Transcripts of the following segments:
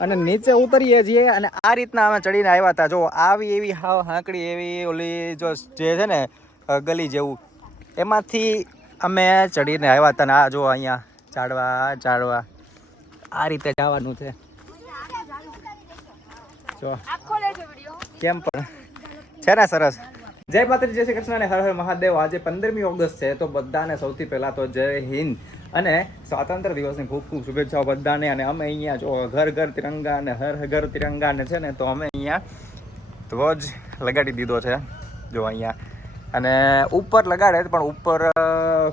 અને નીચે ઉતરીએ છીએ અને આ રીતના અમે ચડીને આવ્યા હતા. જો આવી એવી હાવ હાંકડી એવી ઓલી જો જે છે ને ગલી જેવું એમાંથી અમે ચડીને આવ્યા હતા ને આ જો અહીંયા ચાડવા ચાડવા આ રીતે જવાનું છે. જો. કેમ પણ? છે ને સરસ. જય માતાજી, જય શ્રી કૃષ્ણ અને હર હર મહાદેવ. આજે પંદરમી ઓગસ્ટ છે, તો બધાને સૌથી પહેલાં તો જય હિન્દ અને સ્વાતંત્ર્ય દિવસની ખૂબ ખૂબ શુભેચ્છાઓ બધાને. અને અમે અહીંયા જો ઘર ઘર તિરંગા અને હર ઘર તિરંગા ને છે ને, તો અમે અહીંયા ધ્વજ લગાડી દીધો છે, જો અહીંયા. અને ઉપર લગાડે પણ ઉપર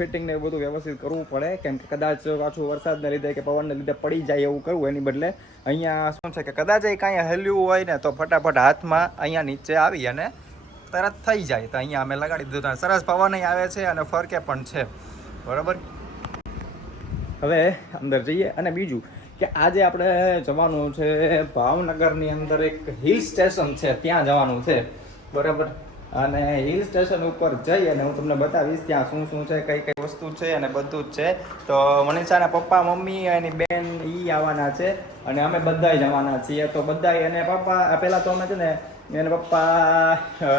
ફિટિંગ ને બધું વ્યવસ્થિત કરવું પડે. કેમ કે કદાચ પાછું વરસાદને લીધે કે પવનને લીધે પડી જાય એવું કરવું, એની બદલે અહીંયા શું છે કે કદાચ એ કાંઈ હલ્યું હોય ને, તો ફટાફટ હાથમાં અહીંયા નીચે આવી અને તરત થઈ જાય તો અહીંયા અમે લગાડી દીધું સરસ પવન આવે છે અને ફરકે પણ છે. બરાબર? હવે અંદર જઈએ અને બીજું કે આજે આપણે જવાનું છે ભાવનગરની અંદર એક હિલ સ્ટેશન છે, ત્યાં જવાનું છે. બરાબર? અને હિલ સ્ટેશન ઉપર જઈ અને હું તમને બતાવીશ ત્યાં શું શું છે, કઈ કઈ વસ્તુ છે અને બધું જ છે. તો મનીષાના પપ્પા, મમ્મી, એની બેન ઈ આવવાના છે અને અમે બધાય જવાના છીએ. તો બધાય અને પપ્પા પહેલાં તો અમે છે ને એને પપ્પા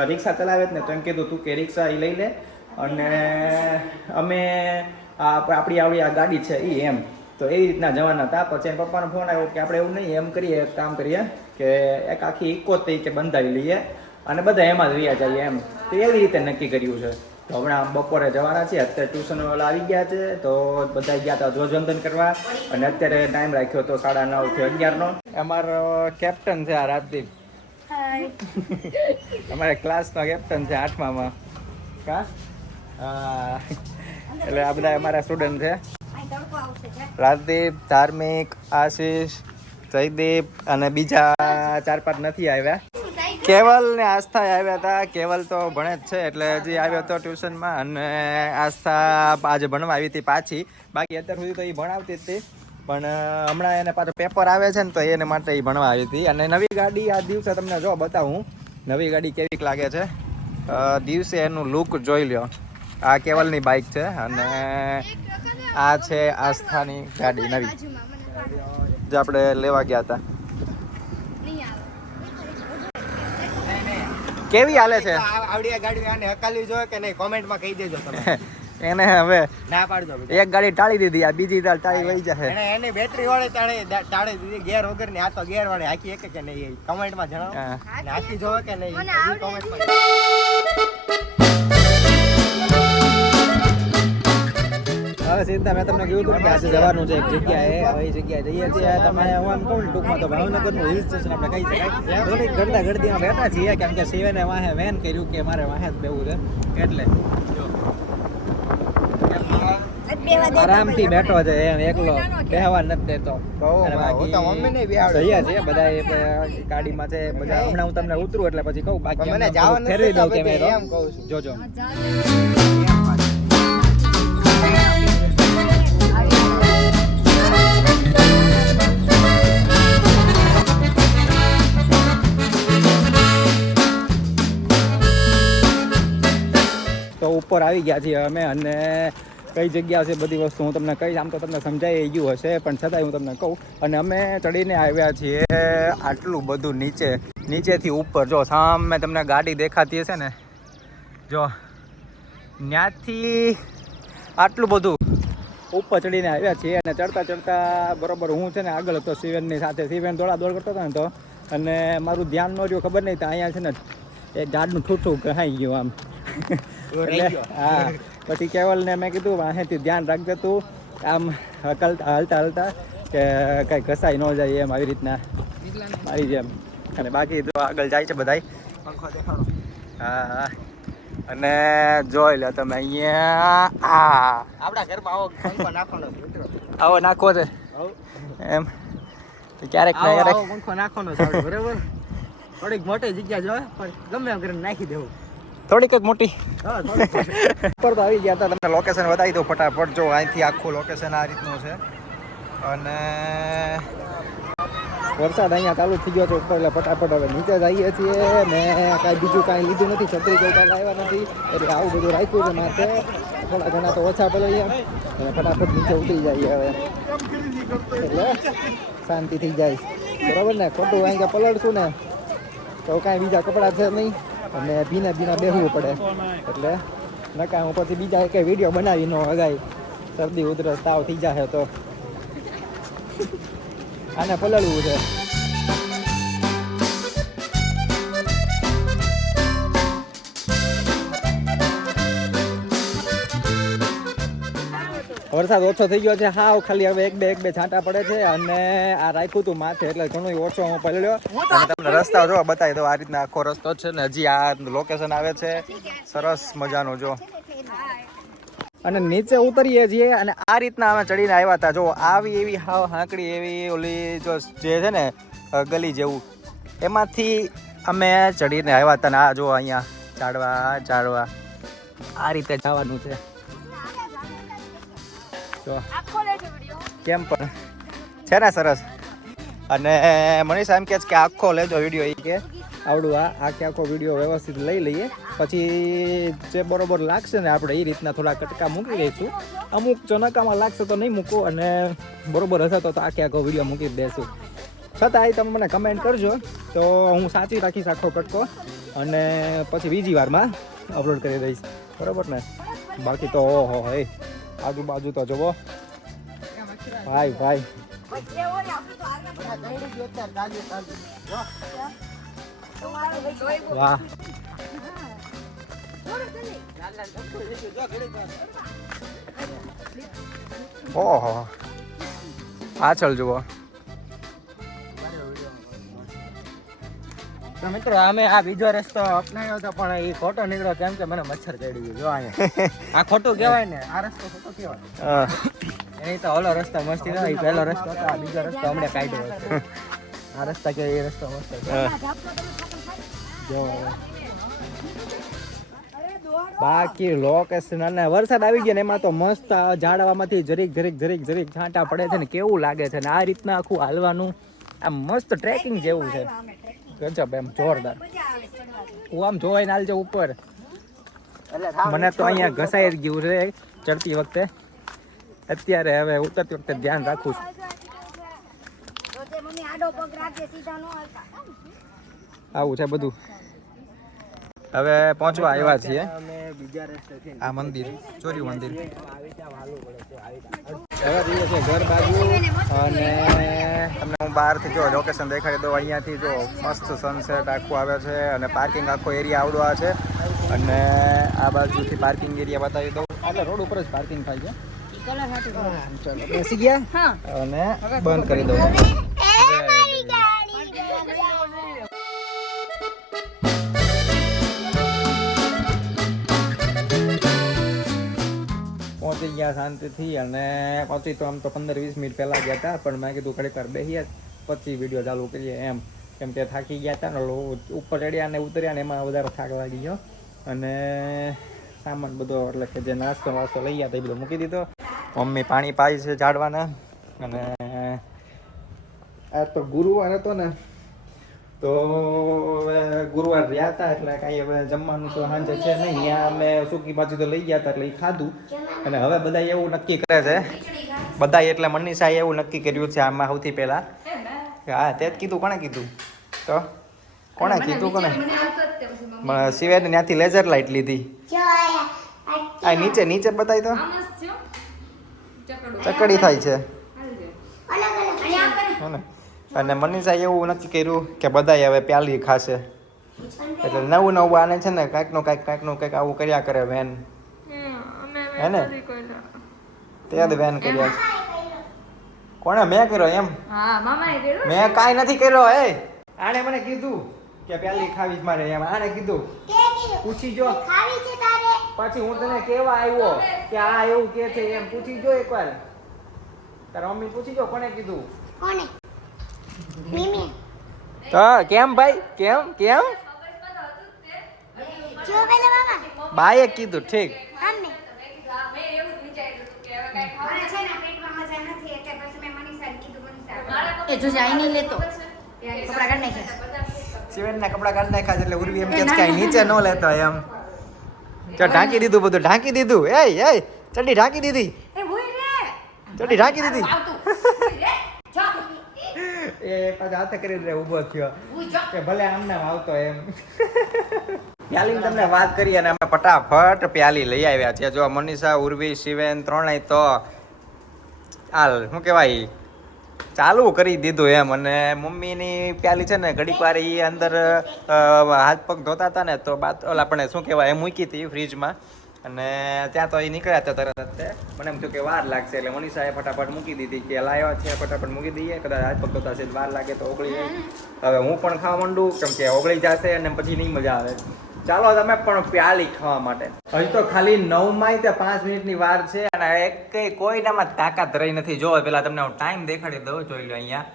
રિક્ષા ચલાવે જ ને તો એમ કીધું તું કે રિક્ષા એ લઈ લે. અને અમે આપણી આવડી આ ગાડી છે એ એમ. તો એ રીતના જવાના હતા. પછી એના પપ્પાનો ફોન આવ્યો કે આપણે એવું નહીં, એમ કરીએ, એક કામ કરીએ કે એક આખી ઇકો તરીકે બંધાવી લઈએ અને બધા એમાં જ રહ્યા જઈએ એમ. તો એવી રીતે નક્કી કર્યું છે. તો હમણાં બપોરે જવાના છીએ. અત્યારે ટ્યુશન આવી ગયા છે. તો બધા ગયા હતા ધ્વજવંદન કરવા. અને અત્યારે ટાઈમ રાખ્યો તો સાડા નવથી અગિયારનો. અમારો કેપ્ટન છે આ રાજદીપ. અમારે ક્લાસનો કેપ્ટન છે આઠમામાં. કા. એટલે આ બધા અમારા સ્ટુડન્ટ છે. રાજદીપ, ધાર્મિક, આશીષ, જયદીપ અને બીજા ચાર પાંચ નથી આવ્યા. કેવલ ને આસ્થા આવ્યા હતા. કેવલ તો ભણે જ છે, એટલે હજી આવ્યો હતો ટ્યુશનમાં અને આસ્થા આજે ભણવા આવી હતી પાછી. બાકી અત્યાર સુધી તો એ ભણાવતી હતી. પણ હમણાં એને પાછો પેપર આવે છે ને તો એને માટે એ ભણવા આવી હતી. અને નવી ગાડી આ દિવસે તમને જો બતાવું નવી ગાડી કેવીક લાગે છે? દિવસે એનું લુક જોઈ લ્યો. આ કેવલની બાઇક છે અને આ છે આસ્થાની ગાડી નવી. જે આપણે લેવા ગયા હતા. કેવી હાલે છે? આવડી ગાડી આને હકાલવી જોઈએ કે નહીં? કોમેન્ટમાં કહી દેજો તમે. એને હવે ના પાડી દો એક ગાડી ટાળી દીધી આ બીજી તાર ટાળી વહી જશે. એને એની બેટરી વાળી ટાળે ટાળે દીધી ગેર વગરની આ તો ગેર વાળી હાકી એક કે નહીં કમેન્ટમાં જણાવો. અને હાકી જોવે કે નહીં કમેન્ટ કોમેન્ટમાં હવે સીધા મેં તમને કહ્યું હતું કે આજે જવાનું છે એક જગ્યાએ હવે એ જગ્યાએ જઈએ છીએ. તમે હું આમ કહું ટૂંકમાં તો ભાવનગરનું હિલ સ્ટેશન આપણે કહી શકાય. થોડીક ગરદા ગરદીમાં બેઠા છીએ કેમ કે શિવેને વાહે વેન કર્યું કે મારે વાહે જ બેવું છે. એટલે આરામથી બેઠો છે એમ એકલો. બેહવા નથી દેતો. હું તો આવડે. જઈએ બધા ગાડીમાં છે બધા હમણાં હું તમને ઉતરું એટલે પછી કહું બાકી મને જવાનું ફેરવી દઉં કે એમ કહું છું. જોજો. ઉપર આવી ગયા છીએ અમે અને કઈ જગ્યા છે બધી વસ્તુ હું તમને કહીશ. આમ તો તમને સમજાઈ ગયું હશે પણ છતાંય હું તમને કહું. અને અમે ચડીને આવ્યા છીએ આટલું બધું નીચે નીચેથી ઉપર. જો સામે તમને ગાડી દેખાતી હશે ને. જો ત્યાંથી આટલું બધું ઉપર ચડીને આવ્યા છીએ અને ચડતા ચડતા બરોબર હું છે ને આગળ હતો સિવેનની સાથે. સિવેન દોડા દોડ કરતો હતો ને તો. અને મારું ધ્યાન ન રહ્યું ખબર નહીં તો અહીંયા છે ને એ ગાડનું ઠૂઠું કહાઈ ગયું આમ. એટલે હા. પછી કેવલને મેં કીધું વાહેથી ધ્યાન રાખજે તું. આમ હકલતા હલતા હલતા કે કંઈ ઘસાઈ ન જાય એમ આવી રીતના. મારી જેમ. અને બાકી તો આગળ જાય છે બધાય. પંખો દેખાડો હા હા. અને જોઈ લો તમે અહીંયા આ. આપણા ઘરમાં આવો પંખો નાખવાનો આવો નાખો છે. એમ. ક્યારેક ને ક્યારેક. પંખો નાખવાનો બરાબર? થોડીક મોટી જગ્યા જોવે પણ ગમે એમ કરીને નાખી દેવું. થોડીક એક મોટી. ઉપર તો આવી ગયા હતા. તમને લોકેશન બતાવી દો ફટાફટ. જો, અહીંથી આખું લોકેશન આ રીતનું છે. અને વરસાદ અહીંયા ચાલુ થઈ ગયો છે ઉપર, એટલે ફટાફટ હવે નીચે જઈએ છીએ. મેં કાંઈ બીજું કાંઈ લીધું નથી. છત્રી કોઈ કાંઈ લાવ્યા નથી. એટલે આવું બધું રાખ્યું છે માથે. થોડા ઘણા તો ઓછા પેલા અને ફટાફટ નીચે ઉતરી જઈએ હવે. એટલે શાંતિ થઈ જાય. બરાબર ને? ખોટું અહીંયા પલળશું ને. તો કાંઈ બીજા કપડાં છે નહીં. અને ભીના ભીના બેહવું પડે. એટલે નકા પછી બીજા કંઈ વીડિયો બનાવી ન અગાઈ શરદી ઉધરસ તાવ થઈ જાય તો. આને પલળવું છે. વરસાદ ઓછો થઈ ગયો છે. હાવ ખાલી હવે એક બે એક બે છાંટા પડે છે અને આ રાખ્યું હતું માથે એટલે ઘણો ઓછો હું પલળ્યો અને તમને રસ્તા જો બતાવી દો આ રીતના આખો રસ્તો છે ને હજી આ લોકેશન આવે છે. સરસ મજાનું જો. અને નીચે ઉતરીએ છીએ અને આ રીતના અમે ચડીને આવ્યા હતા. જો આવી એવી હાવ હાંકડી એવી ઓલી જો જે છે ને ગલી જેવું. એમાંથી અમે ચડીને આવ્યા હતા ને આ જો અહીંયા ઝાડવા ઝાડવા. આ રીતે જવાનું છે. જો કેમ પણ? છે ને સરસ. અને મનીષા એમ છે કે આખો લેજો વીડિયો એ કે. આવડું આ આખે આખો વીડિયો વ્યવસ્થિત લઈ લઈએ. પછી જે બરોબર લાગશે ને આપણે એ રીતના થોડા કટકા મૂકી દઈશું. અમુક ચનકામાં લાગશે તો નહીં મૂકું અને બરોબર હશે તો તો આખે આખો વીડિયો મૂકી દેશું. છતાં એ તમે મને કમેન્ટ કરજો. તો હું સાચી રાખીશ આખો કટકો. અને પછી બીજી વારમાં અપલોડ કરી દઈશ. બરોબર ને? બાકી તો ઓહો હે. આજુબાજુ તો જુઓ ભાઈ ભાઈ. વાહ. ઓહો. પાછળ જુઓ. તો મિત્રો અમે આ બીજો રસ્તો અપનાવ્યો હતો પણ એ ખોટો નીકળ્યો કેમ કે મને મચ્છર ચડી ગયું જો અહીંયા. આ ખોટું કહેવાય ને આ રસ્તો ખોટો કહેવાય. એની તો ઓલો રસ્તો મસ્તી નથી પહેલો રસ્તો હતો આ બીજો રસ્તો હમણાં કાઢ્યો હતો. આ રસ્તા કે એ રસ્તો મસ્ત જો. બાકી લોકેશન અને વરસાદ આવી ગયો ને એમાં તો મસ્ત ઝાડવામાંથી જરીક જરીક જરીક જરીક છાંટા પડે છે ને કેવું લાગે છે ને? આ રીતના આખું હાલવાનું આ મસ્ત ટ્રેકિંગ જેવું છે. ગજબ એમ જોરદાર હું આમ જોવાઈને હાલજો ઉપર મને તો અહીંયા ઘસાઈ ગયું છે ચડતી વખતે અત્યારે હવે ઉતરતી વખતે ધ્યાન રાખું છું નો આવું છે બધું હવે પહોંચવા આવ્યા છીએ આ મંદિર ચોરી મંદિર છે હવે છીએ ઘર બાજુ અને હું બહારથી જો લોકેશન દેખાડી દઉં અહીંયાથી જો મસ્ત સનસેટ આખું આવે છે અને પાર્કિંગ આખો એરિયા આવડો આ છે. અને આ બાજુથી પાર્કિંગ એરિયા બતાવી દઉં. એટલે રોડ ઉપર જ પાર્કિંગ થાય છે. ચાલો બેસી ગયા? અને બંધ કરી દઉં. પહોંચી ગયા શાંતિથી અને પહોંચી તો આમ તો પંદર વીસ મિનિટ પહેલાં ગયા હતા, પણ મેં કીધું વાર બેસીએ પછી વીડિયો ચાલુ કરીએ એમ. કેમ કે થાકી ગયા હતા ને ઉપર ચડ્યા ને ઉતર્યા ને એમાં વધારે થાક લાગી ગયો. અને સામાન બધો એટલે કે જે નાસ્તો વાસ્તો લઈ ગયા એ બધો મૂકી દીધો. મમ્મી પાણી પાય છે ઝાડવાના. અને આ તો ગુરુવાર હતો ને તો હવે ગુરુવાર રહ્યા હતા એટલે કાંઈ હવે જમવાનું તો સાંજે છે નહીં. ત્યાં અમે સૂકી ભાજી તો લઈ ગયા હતા એટલે એ ખાધું. અને હવે બધા એવું નક્કી કરે છે. બધા એટલે મનીષાએ એવું નક્કી કર્યું છે આમાં સૌથી પહેલા. કે હા તે જ કીધું. કોણે કીધું? તો કોણે કીધું? કોને સિવાય ત્યાંથી લેઝર લાઇટ લીધી. આ નીચે નીચે બતાવી તો. ચકડી. થાય છે. હે ને. અને મનીષાએ એવું નક્કી કર્યું કે બધાય હવે પ્યાલી ખાશે. એટલે નવું નવું આને છે ને કાંઈકનું કાંઈક કાંઈકનું કાંઈક આવું કર્યા કરે વેન. હે ને? તે જ વેન કર્યા છે. કોણે? મેં કર્યો એમ? હા મેં કાંઈ નથી કર્યો એ આણે મને કીધું કે પ્યાલી ખાવી મારે એમ. આણે કીધું. પૂછી જો. ખાવી છે તારે? પછી હું તને કેવા આવ્યો કે આ એવું કે છે એમ. પૂછી જો એકવાર. તારા મમ્મી પૂછી જો કોને કીધું? કોને તો કેમ ભાઈ? કેમ? કેમ? જો પેલા મામા બાએ કીધું ઠીક. આમને મેં એવું જ વિચાર્યું હતું કે હવે કાંઈ ખાવું મને છે ને પેટમાં મજા નથી એટલે પછી મેં મનીષાને કીધું મનીષા. એ જો જાય નહીં લેતો. કપડા કાઢ નાખ્યા શિવેનના કપડા કાઢી નાખ્યા એટલે ઉર્વી એમ કે છે નીચે ન. લેતો એમ. ઢાંકી દીધું બધું ઢાંકી દીધું. એ એ ચડ્ડી ઢાંકી દીધી. એ ભૂઈ રે. ચડ્ડી ઢાંકી દીધી. એ પાછા હાથે કરી દે ઊભો થયો. કે ભલે આમ આવતો એમ. પ્યાલીની તમને વાત કરી અને અમે ફટાફટ પ્યાલી લઈ આવ્યા છે. જો મનીષા ઉર્વી શિવેન ત્રણેય તો હાલ શું કહેવાય? ચાલુ કરી દીધું એમ. અને મમ્મીની પ્યાલી છે ને ઘડીક વાર એ અંદર હાથ પગ ધોતા હતા ને તો બાત ઓલા આપણે શું કહેવાય મૂકી હતી ફ્રીજમાં. અને ત્યાં તો એ નીકળ્યા હતા તરત જ મને એમ થયું કે વાર લાગશે, એટલે મનીષાએ ફટાફટ મૂકી દીધી કે લાવ્યા છે, ફટાફટ મૂકી દઈએ. કદાચ હાથ પગ ધોતા વાર લાગે તો ઓગળી જાય. હવે હું પણ ખાવા માંડું, કેમ કે ઓગળી જશે અને પછી નહીં મજા આવે. ચાલો, તમે પણ પ્યાલી ખાવા માટે. હજી તો ખાલી નવમાં તે પાંચ મિનિટની વાર છે અને એક કોઈનામાં તાકાત રહી નથી. જો, પેલા તમને હું ટાઈમ દેખાડી દઉં, જોઈ લો અહીંયા.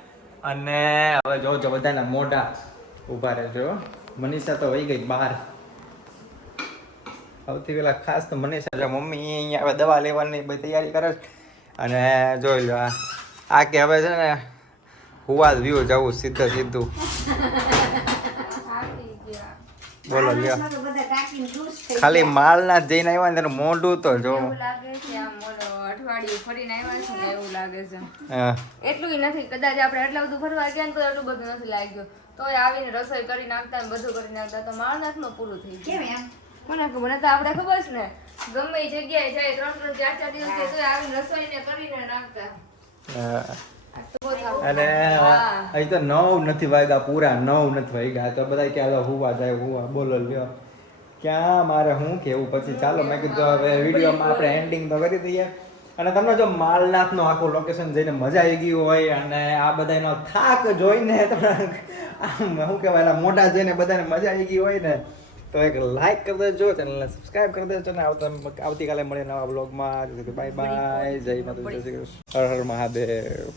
અને હવે જોજો બધાના મોઢા ઊભા રહેજો. મનીષા તો વહી ગઈ બહાર. સૌથી પહેલાં ખાસ તો મને જો મમ્મી અહીંયા હવે દવા લેવાની બધી તૈયારી કરે છે. અને જોઈ લો આ આ કે હવે છે ને હુવા વ્યૂ જવું સીધે સીધું. બોલો લ્યો. તો ખાલી માલના જઈને આવ્યા ને તેનું મોઢું તો જો. એવું લાગે છે આમ ઓલો અઠવાડિયું ફરીને આવ્યા છે ને એવું લાગે છે. હા. એટલું નથી કદાચ આપણે એટલા બધું ફરવા ગયા ને તો એટલું બધું નથી લાગ્યું. તોય આવીને રસોઈ કરી નાખતા ને બધું કરી નાખતા તો માણસનું પૂરું થઈ કેમ ગયું એમ? મને મને તો આપણે ખબર છે ને ગમે એ જગ્યાએ જાય ત્રણ ત્રણ ચાર ચાર દિવસ તો આવી રસોઈને કરીને નાખતા હા. અને અહીં તો નવ નથી વાગ્યા પૂરા નવ નથી વાગ્યા. તો બધા ક્યાં હુવા જાય હુવા બોલો લ્યો. ક્યાં મારે શું કેવું? પછી ચાલો મેં કીધું હવે વિડીયોમાં આપણે એન્ડિંગ તો કરી દઈએ. અને તમને જો માલનાથનો આખું લોકેશન જઈને મજા આવી ગઈ હોય અને આ બધાનો થાક જોઈને તમને આમ શું કહેવાય મોઢા જોઈને બધાને મજા આવી ગઈ હોય ને તો એક લાઈક કરી દેજો, ચેનલને સબસ્ક્રાઇબ કરી દેજો અને આવતા આવતીકાલે મળીએ નવા બ્લોગમાં બાય બાય જય માતા શ્રી કૃષ્ણ. હર હર મહાદેવ.